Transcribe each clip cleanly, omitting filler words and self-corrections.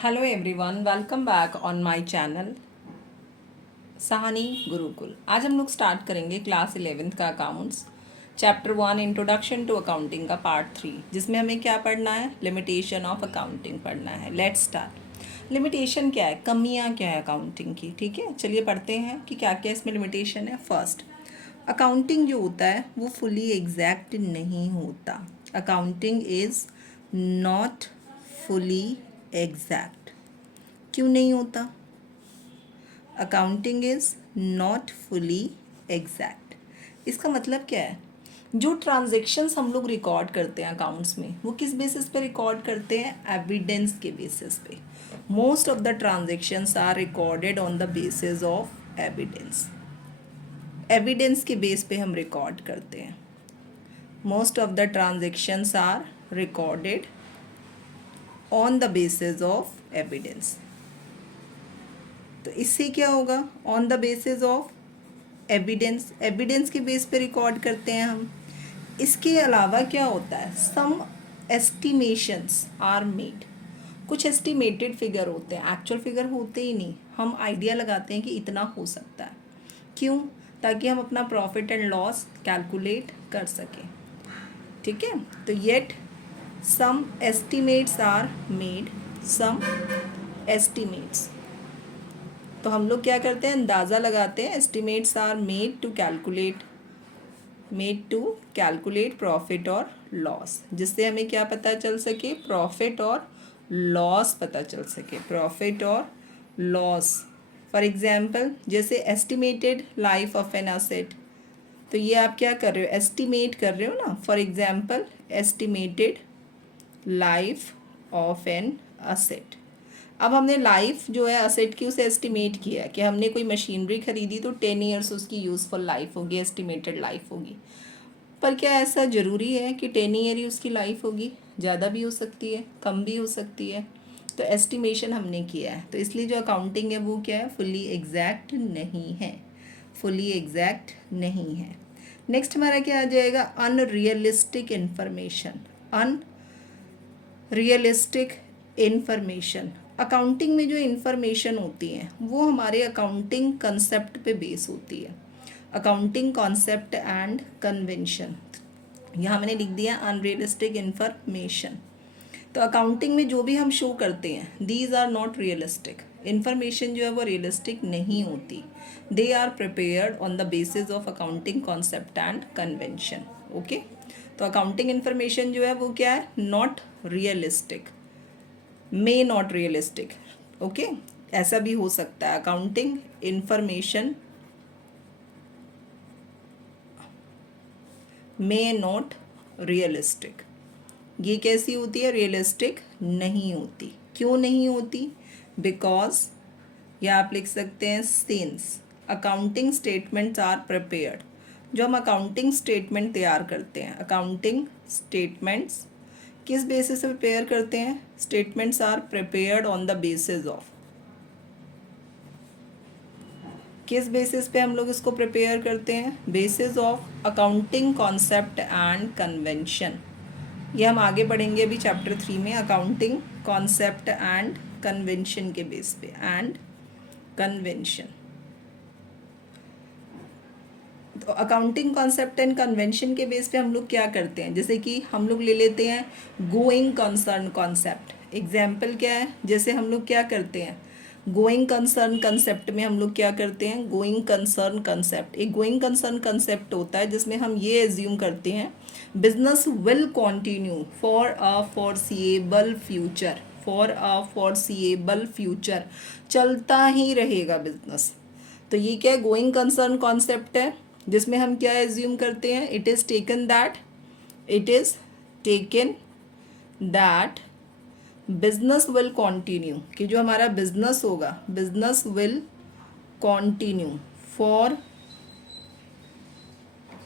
Hello everyone, welcome back on my channel Sahani Gurukul. आज हम लोग स्टार्ट करेंगे क्लास 11th का accounts chapter 1 introduction to accounting का पार्ट 3, जिसमें हमें क्या पढ़ना है, लिमिटेशन ऑफ अकाउंटिंग पढ़ना है। Let's start. लिमिटेशन क्या है, कमियां क्या है अकाउंटिंग की। ठीक है, चलिए पढ़ते हैं कि क्या क्या इसमें लिमिटेशन है। फर्स्ट, अकाउंटिंग जो होता है वो फुली एग्जैक्ट नहीं होता। Accounting is not fully exact. क्यों नहीं होता? Accounting is not fully exact. इसका मतलब क्या है? जो ट्रांजेक्शन्स हम लोग रिकॉर्ड करते हैं अकाउंट्स में, वो किस बेसिस पे रिकॉर्ड करते हैं? एविडेंस के बेसिस पे। Most of the transactions are recorded on the basis of evidence. Evidence के बेस पे हम रिकॉर्ड करते हैं। Most of the transactions are recorded on the basis of evidence. तो इससे क्या होगा? On the basis of evidence, evidence के बेस पे रिकॉर्ड करते हैं हम। इसके अलावा क्या होता है? Some estimations are made. कुछ एस्टिमेटेड फिगर होते हैं, एक्चुअल फिगर होते ही नहीं। हम आइडिया लगाते हैं कि इतना हो सकता है। क्यों? ताकि हम अपना प्रॉफिट एंड लॉस कैलकुलेट कर सकें। ठीक है, तो yet some estimates are made, some estimates. तो हम लोग क्या करते हैं? अंदाज़ा लगाते हैं। Estimates are made to calculate profit और लॉस, जिससे हमें क्या पता चल सके? प्रॉफिट और लॉस पता चल सके। प्रॉफिट और लॉस। फॉर एग्जांपल, जैसे estimated life of an asset, तो ये आप क्या कर रहे हो? एस्टिमेट कर रहे हो ना। For example, estimated life of an asset. अब हमने लाइफ जो है असेट की उसे एस्टिमेट किया कि हमने कोई मशीनरी खरीदी तो 10 ईयर्स उसकी यूज़फुल लाइफ होगी, एस्टिमेटेड लाइफ होगी। पर क्या ऐसा ज़रूरी है कि 10 ईयर ही उसकी लाइफ होगी? ज़्यादा भी हो सकती है, कम भी हो सकती है। तो एस्टिमेशन हमने किया है, तो इसलिए जो अकाउंटिंग है वो क्या है? फुली एग्जैक्ट नहीं है। फुली एग्जैक्ट नहीं है। नेक्स्ट हमारा क्या आ जाएगा? Unrealistic information. Realistic information. Accounting में जो इन्फॉर्मेशन होती है वो हमारे अकाउंटिंग कंसेप्ट पे बेस होती है। अकाउंटिंग कॉन्सेप्ट एंड कन्वेंशन, यहाँ मैंने लिख दिया अनरियलिस्टिक इन्फॉर्मेशन। तो अकाउंटिंग में जो भी हम शो करते हैं, these are not realistic. Information जो है वो रियलिस्टिक नहीं होती। They are prepared on the basis of accounting concept and convention. Okay, तो अकाउंटिंग इन्फॉर्मेशन जो है वो क्या है? Not realistic, may not realistic. Okay, ऐसा भी हो सकता है। Accounting information may not realistic, ये कैसी होती है? रियलिस्टिक नहीं होती। क्यों नहीं होती? बिकॉज, या आप लिख सकते हैं since accounting statements are prepared. जो हम अकाउंटिंग स्टेटमेंट तैयार करते हैं, अकाउंटिंग स्टेटमेंट्स किस बेसिस पे प्रिपेयर करते हैं? Statements are prepared on the basis of, किस बेसिस पे हम लोग इसको प्रिपेयर करते हैं? Basis of accounting concept and convention. ये हम आगे पढ़ेंगे अभी चैप्टर 3 में। अकाउंटिंग कॉन्सेप्ट एंड कन्वेंशन के बेस पे, एंड कन्वेंशन। तो अकाउंटिंग कॉन्सेप्ट एंड कन्वेंशन के बेस पे हम लोग क्या करते हैं? जैसे कि हम लोग ले लेते हैं गोइंग कंसर्न कॉन्सेप्ट। एग्जाम्पल क्या है? जैसे हम लोग क्या करते हैं गोइंग कंसर्न कंसेप्ट में, हम लोग क्या करते हैं? गोइंग कंसर्न कंसेप्ट, एक गोइंग कंसर्न कंसेप्ट होता है जिसमें हम ये एज्यूम करते हैं business will continue for a foreseeable future. For a foreseeable future, चलता ही रहेगा बिजनेस। तो ये क्या है? गोइंग कंसर्न कॉन्सेप्ट है, जिसमें हम क्या एज्यूम करते हैं? It is taken that business will continue, कि जो हमारा बिजनेस होगा, बिजनेस विल कॉन्टिन्यू फॉर,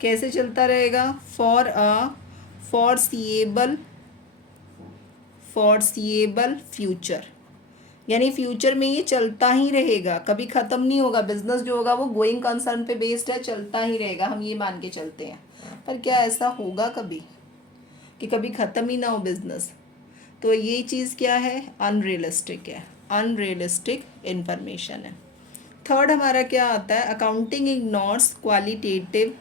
कैसे चलता रहेगा? फॉर अ फॉरसीएबल फॉरसीएबल फ्यूचर, यानी फ्यूचर में ये चलता ही रहेगा, कभी ख़त्म नहीं होगा। बिजनेस जो होगा वो गोइंग कंसर्न पे बेस्ड है, चलता ही रहेगा, हम ये मान के चलते हैं। पर क्या ऐसा होगा कभी कि कभी ख़त्म ही ना हो बिजनेस? तो ये चीज़ क्या है, अनरियलिस्टिक है, अनरियलिस्टिक इन्फॉर्मेशन है। थर्ड हमारा क्या आता है, accounting ignores qualitative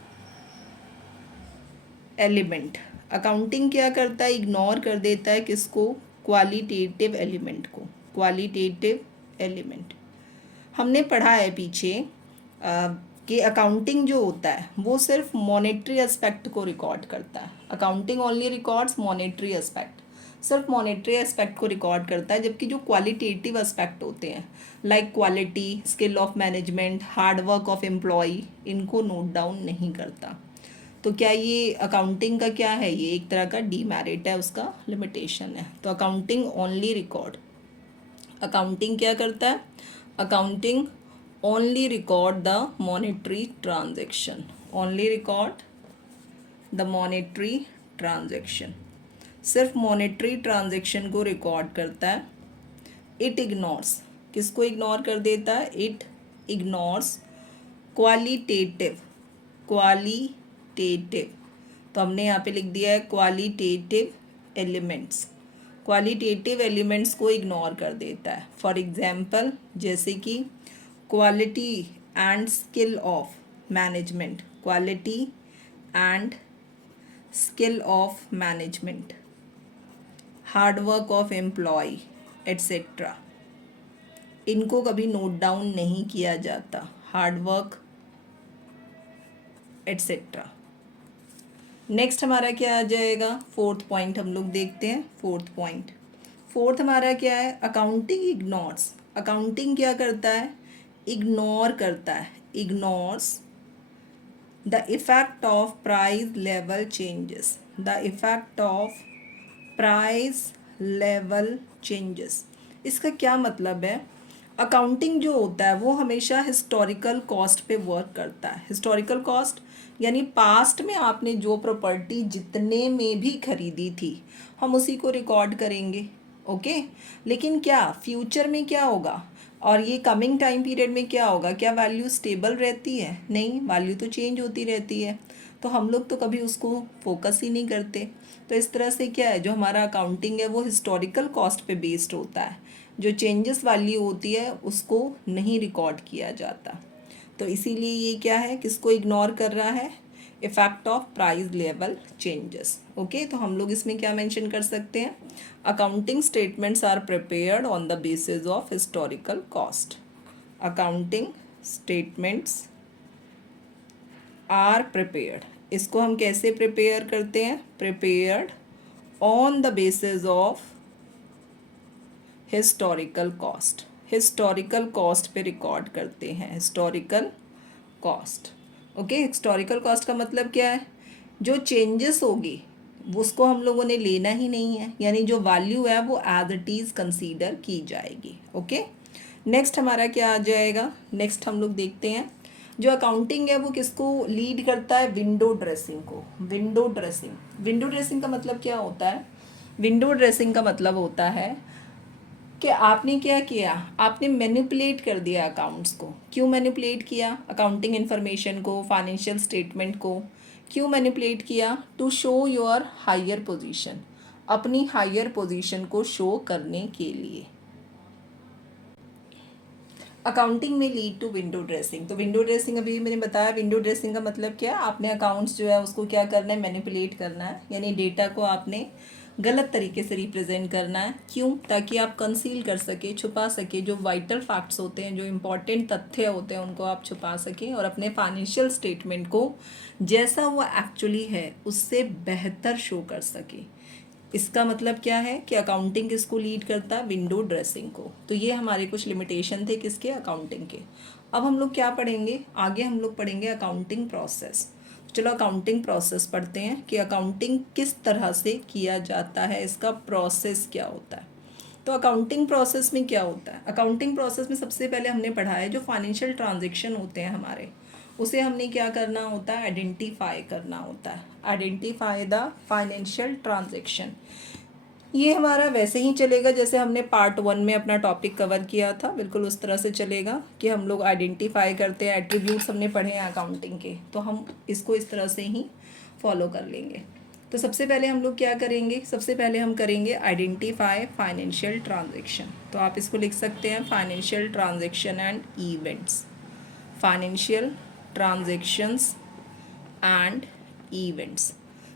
element. Accounting क्या करता है, इग्नोर कर देता है किसको, क्वालिटेटिव एलिमेंट को, क्वालिटेटिव एलिमेंट। हमने पढ़ा है पीछे कि अकाउंटिंग जो होता है वो सिर्फ मॉनेटरी एस्पेक्ट को रिकॉर्ड करता है। Accounting only records monetary aspect, सिर्फ मॉनेटरी एस्पेक्ट को रिकॉर्ड करता है, जबकि जो क्वालिटेटिव एस्पेक्ट होते हैं like quality, skill of management, hard work of employ, इनको नोट डाउन नहीं करता। तो क्या ये अकाउंटिंग का क्या है, ये एक तरह का डीमेरिट है, उसका लिमिटेशन है। तो अकाउंटिंग ओनली रिकॉर्ड, अकाउंटिंग क्या करता है, accounting only record the monetary transaction, only record the monetary transaction, सिर्फ मॉनेटरी ट्रांजेक्शन को रिकॉर्ड करता है। इट इग्नोर्स, किसको इग्नोर कर देता है, इट इग्नोर्स क्वालिटेटिव, क्वालिटेटिव, तो हमने यहाँ पे लिख दिया है क्वालिटेटिव एलिमेंट्स, क्वालिटेटिव एलिमेंट्स को इग्नोर कर देता है। फॉर एग्जांपल जैसे कि quality and skill of management, quality and skill of management, hard work of employ etcetera, इनको कभी नोट डाउन नहीं किया जाता, हार्ड वर्क एट्सेट्रा। नेक्स्ट हमारा क्या आ जाएगा, फोर्थ पॉइंट हम लोग देखते हैं। फोर्थ पॉइंट, फोर्थ हमारा क्या है, अकाउंटिंग इग्नोर्स, अकाउंटिंग क्या करता है, इग्नोर करता है, ignores the effect of price level changes, the effect of price level changes. इसका क्या मतलब है, अकाउंटिंग जो होता है वो हमेशा हिस्टोरिकल कॉस्ट पे वर्क करता है। हिस्टोरिकल कॉस्ट यानी पास्ट में आपने जो प्रॉपर्टी जितने में भी खरीदी थी हम उसी को रिकॉर्ड करेंगे, ओके। लेकिन क्या फ्यूचर में क्या होगा, और ये कमिंग टाइम पीरियड में क्या होगा, क्या वैल्यू स्टेबल रहती है, नहीं, वैल्यू तो चेंज होती रहती है। तो हम लोग तो कभी उसको फोकस ही नहीं करते। तो इस तरह से क्या है, जो हमारा अकाउंटिंग है वो हिस्टोरिकल कॉस्ट पे बेस्ड होता है, जो चेंजेस वैल्यू होती है उसको नहीं रिकॉर्ड किया जाता। तो इसीलिए ये क्या है, किसको इग्नोर कर रहा है, effect of price level changes, okay. तो हम लोग इसमें क्या मेंशन कर सकते हैं, accounting statements are prepared on the basis of historical cost, accounting statements are prepared, इसको हम कैसे प्रिपेयर करते हैं, prepared on the basis of historical cost, historical cost पे रिकॉर्ड करते हैं, historical cost, okay. Historical cost का मतलब क्या है, जो चेंजेस होगी उसको हम लोगों ने लेना ही नहीं है, यानी जो वैल्यू है वो एज इट इज़ कंसीडर की जाएगी, ओके। नेक्स्ट हमारा क्या आ जाएगा, नेक्स्ट हम लोग देखते हैं, जो अकाउंटिंग है वो किसको लीड करता है, विंडो ड्रेसिंग को, विंडो ड्रेसिंग। विंडो ड्रेसिंग का मतलब क्या होता है, विंडो ड्रेसिंग का मतलब होता है कि आपने क्या किया, आपने मैनिपुलेट कर दिया अकाउंट्स को। क्यों मैनिपुलेट किया, अकाउंटिंग इन्फॉर्मेशन को, फाइनेंशियल स्टेटमेंट को क्यों मैनिपुलेट किया, to show your higher position, अपनी हायर पोजीशन को शो करने के लिए। अकाउंटिंग में लीड टू विंडो ड्रेसिंग, तो विंडो ड्रेसिंग अभी मैंने बताया, विंडो ड्रेसिंग का मतलब क्या है, आपने अकाउंट्स जो है उसको क्या करना है, मैनिपुलेट करना है, यानी डेटा को आपने गलत तरीके से रिप्रेजेंट करना है। क्यों, ताकि आप कंसील कर सके, छुपा सके, जो वाइटल फैक्ट्स होते हैं, जो इम्पॉर्टेंट तथ्य होते हैं उनको आप छुपा सकें, और अपने फाइनेंशियल स्टेटमेंट को जैसा वो एक्चुअली है उससे बेहतर शो कर सके। इसका मतलब क्या है कि अकाउंटिंग किसको लीड करता है, विंडो ड्रेसिंग को। तो ये हमारे कुछ लिमिटेशन थे किसके, अकाउंटिंग के। अब हम लोग क्या पढ़ेंगे, आगे हम लोग पढ़ेंगे अकाउंटिंग प्रोसेस। चलो अकाउंटिंग प्रोसेस पढ़ते हैं कि अकाउंटिंग किस तरह से किया जाता है, इसका प्रोसेस क्या होता है। तो अकाउंटिंग प्रोसेस में क्या होता है, अकाउंटिंग प्रोसेस में सबसे पहले हमने पढ़ा है जो फाइनेंशियल ट्रांजेक्शन होते हैं हमारे, उसे हमने क्या करना होता है, आइडेंटिफाई करना होता है, आइडेंटिफाई द फाइनेंशियल ट्रांजेक्शन। ये हमारा वैसे ही चलेगा जैसे हमने पार्ट 1 में अपना टॉपिक कवर किया था, बिल्कुल उस तरह से चलेगा कि हम लोग आइडेंटिफाई करते हैं, एट्रीब्यूट्स हमने पढ़े हैं अकाउंटिंग के, तो हम इसको इस तरह से ही फॉलो कर लेंगे। तो सबसे पहले हम लोग क्या करेंगे, सबसे पहले हम करेंगे आइडेंटिफाई फाइनेंशियल ट्रांजैक्शन। तो आप इसको लिख सकते हैं financial transaction and events, financial transactions and events.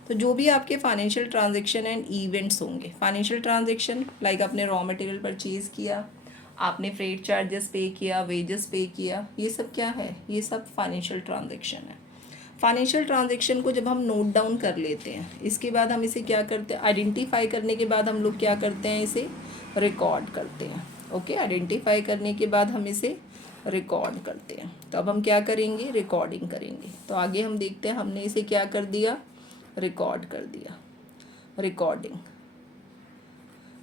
तो जो भी आपके फाइनेंशियल ट्रांजैक्शन एंड इवेंट्स होंगे, फाइनेंशियल ट्रांजैक्शन लाइक आपने रॉ मटेरियल परचेज़ किया, आपने फ्रेट चार्जेस पे किया, वेजेस पे किया, ये सब क्या है, ये सब फाइनेंशियल ट्रांजैक्शन है। फाइनेंशियल ट्रांजैक्शन को जब हम नोट डाउन कर लेते हैं, इसके बाद हम इसे क्या करते हैं, आइडेंटिफाई करने के बाद हम लोग क्या करते हैं, इसे रिकॉर्ड करते हैं। ओके, आइडेंटिफाई करने के बाद हम इसे रिकॉर्ड करते हैं। तो अब हम क्या करेंगे, रिकॉर्डिंग करेंगे। तो आगे हम देखते हैं, हमने इसे क्या कर दिया, रिकॉर्ड कर दिया, रिकॉर्डिंग।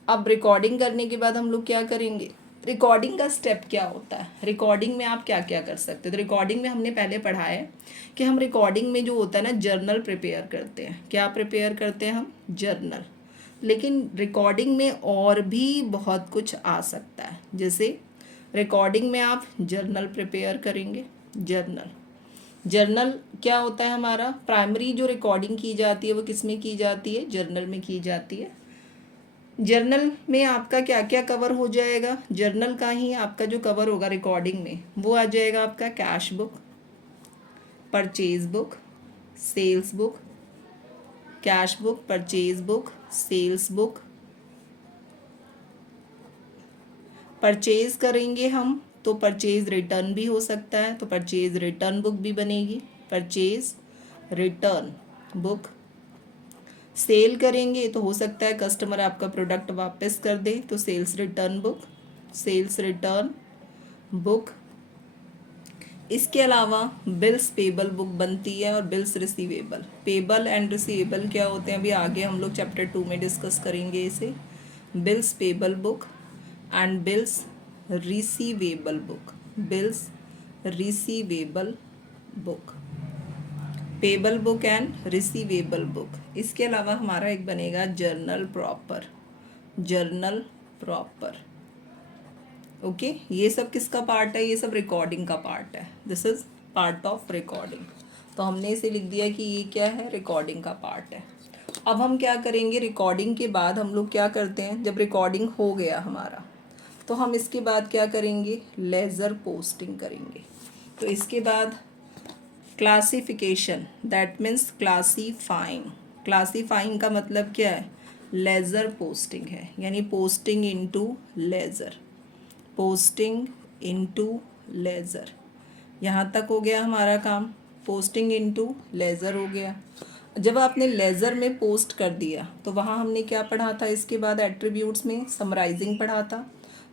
अब रिकॉर्डिंग करने के बाद हम लोग क्या करेंगे, रिकॉर्डिंग का स्टेप क्या होता है, रिकॉर्डिंग में आप क्या क्या कर सकते हो। तो रिकॉर्डिंग में हमने पहले पढ़ा है कि हम रिकॉर्डिंग में जो होता है ना, जर्नल प्रिपेयर करते हैं। क्या प्रिपेयर करते हैं हम, जर्नल। लेकिन रिकॉर्डिंग में और भी बहुत कुछ आ सकता है। जैसे रिकॉर्डिंग में आप जर्नल प्रिपेयर करेंगे, जर्नल। जर्नल क्या होता है हमारा, प्राइमरी जो रिकॉर्डिंग की जाती है वो किस में की जाती है, जर्नल में की जाती है। जर्नल में आपका क्या क्या कवर हो जाएगा, जर्नल का ही आपका जो कवर होगा रिकॉर्डिंग में वो आ जाएगा आपका cash book, purchase book, sales book, cash book, purchase book, sales book. Purchase करेंगे हम तो परचेज रिटर्न भी हो सकता है, तो परचेज रिटर्न बुक भी बनेगी, परचेज रिटर्न बुक। सेल करेंगे तो हो सकता है कस्टमर आपका प्रोडक्ट वापस कर दे, तो sales return book, sales return book. इसके अलावा बिल्स पेबल बुक बनती है और bills receivable. Payable and receivable क्या होते हैं, अभी आगे हम लोग चैप्टर 2 में डिस्कस करेंगे इसे। Bills payable book and bills receivable book, bills receivable book, payable book and receivable book. इसके अलावा हमारा एक बनेगा journal proper, journal proper. Okay, ये सब किसका पार्ट है, ये सब रिकॉर्डिंग का पार्ट है। This is part of recording. तो हमने इसे लिख दिया कि ये क्या है, रिकॉर्डिंग का पार्ट है। अब हम क्या करेंगे, रिकॉर्डिंग के बाद हम लोग क्या करते हैं, जब रिकॉर्डिंग हो गया हमारा तो हम इसके बाद क्या करेंगे, लेज़र पोस्टिंग करेंगे। तो इसके बाद classification, that means classifying. Classifying का मतलब क्या है, लेज़र पोस्टिंग है, यानी posting into laser, posting into laser. यहाँ तक हो गया हमारा काम, पोस्टिंग इनटू लेज़र हो गया। जब आपने लेज़र में पोस्ट कर दिया तो वहाँ हमने क्या पढ़ा था, इसके बाद एट्रीब्यूट्स में समराइजिंग पढ़ा था।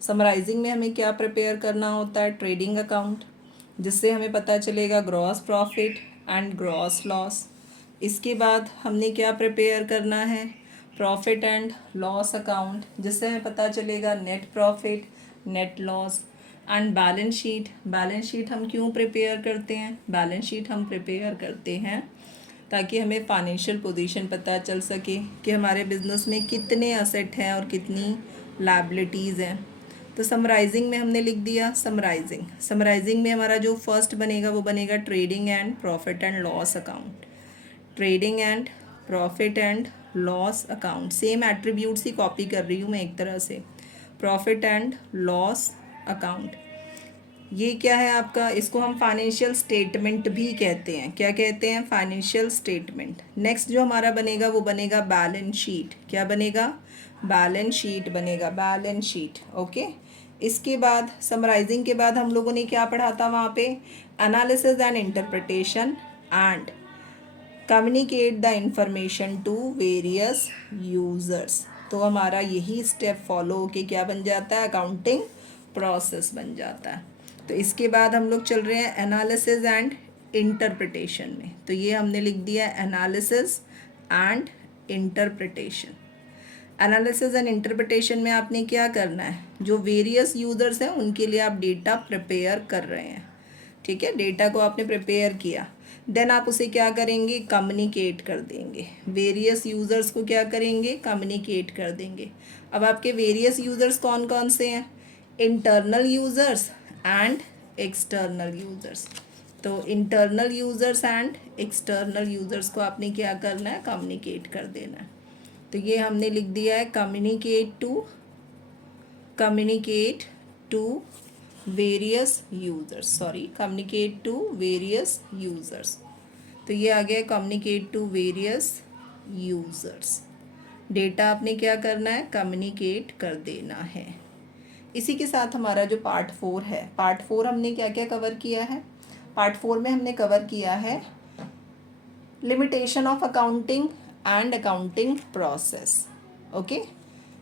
समराइजिंग में हमें क्या प्रिपेयर करना होता है, ट्रेडिंग अकाउंट, जिससे हमें पता चलेगा gross profit and gross loss. इसके बाद हमने क्या प्रिपेयर करना है, प्रॉफिट एंड लॉस अकाउंट, जिससे हमें पता चलेगा net profit, net loss. And balance sheet, balance sheet हम क्यों प्रिपेयर करते हैं, बैलेंस शीट हम प्रिपेयर करते हैं ताकि हमें फाइनेंशियल पोजीशन पता चल सके कि हमारे बिजनेस में कितने असेट हैं और कितनी लायबिलिटीज़ हैं। तो समराइजिंग में हमने लिख दिया समराइजिंग। समराइजिंग में हमारा जो फर्स्ट बनेगा वो बनेगा trading and profit and loss account, trading and profit and loss account. Same attributes he copy कर रही हूँ मैं एक तरह से, प्रॉफिट एंड लॉस अकाउंट। ये क्या है आपका, इसको हम फाइनेंशियल स्टेटमेंट भी कहते हैं। क्या कहते हैं, फाइनेंशियल स्टेटमेंट। नेक्स्ट जो हमारा बनेगा वो बनेगा बैलेंस शीट। क्या बनेगा, बैलेंस शीट बनेगा, बैलेंस शीट। ओके, इसके बाद समराइजिंग के बाद हम लोगों ने क्या पढ़ा था वहाँ पे, analysis and interpretation and communicate the information to various users. तो हमारा यही स्टेप फॉलो होके क्या बन जाता है, अकाउंटिंग प्रोसेस बन जाता है। तो इसके बाद हम लोग चल रहे हैं एनालिसिस एंड इंटरप्रिटेशन में। तो ये हमने लिख दिया analysis and interpretation. Analysis and interpretation में आपने क्या करना है, जो वेरियस यूज़र्स हैं उनके लिए आप डेटा प्रिपेयर कर रहे हैं। ठीक है, डेटा को आपने प्रिपेयर किया, देन आप उसे क्या करेंगे, कम्युनिकेट कर देंगे। वेरियस यूज़र्स को क्या करेंगे, कम्युनिकेट कर देंगे। अब आपके वेरियस यूज़र्स कौन कौन से हैं, internal users and external users. तो internal users and external users को आपने क्या करना है, कम्युनिकेट कर देना है। तो ये हमने लिख दिया है communicate to various users, communicate to various users. तो ये आ गया communicate to various users. Data आपने क्या करना है, कम्युनिकेट कर देना है। इसी के साथ हमारा जो पार्ट 4 है, पार्ट 4 हमने क्या क्या कवर किया है, पार्ट 4 में हमने कवर किया है limitation of accounting and accounting process. Okay,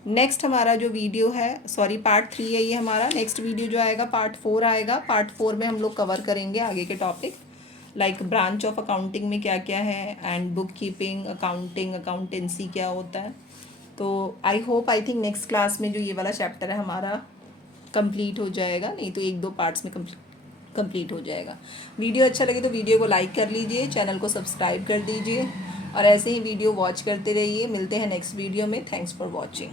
next हमारा जो वीडियो है, पार्ट 3 है ये हमारा। नेक्स्ट वीडियो जो आएगा पार्ट 4 आएगा। पार्ट 4 में हम लोग कवर करेंगे आगे के topic, like branch of accounting में क्या क्या है, and book keeping, accounting, accountancy क्या होता है। तो आई थिंक नेक्स्ट क्लास में जो ये वाला चैप्टर है हमारा कंप्लीट हो जाएगा, नहीं तो 1-2 पार्ट्स में कंप्लीट हो जाएगा। वीडियो अच्छा लगे तो वीडियो को लाइक कर लीजिए, चैनल को सब्सक्राइब कर दीजिए और ऐसे ही वीडियो वॉच करते रहिए। मिलते हैं नेक्स्ट वीडियो में। Thanks for watching.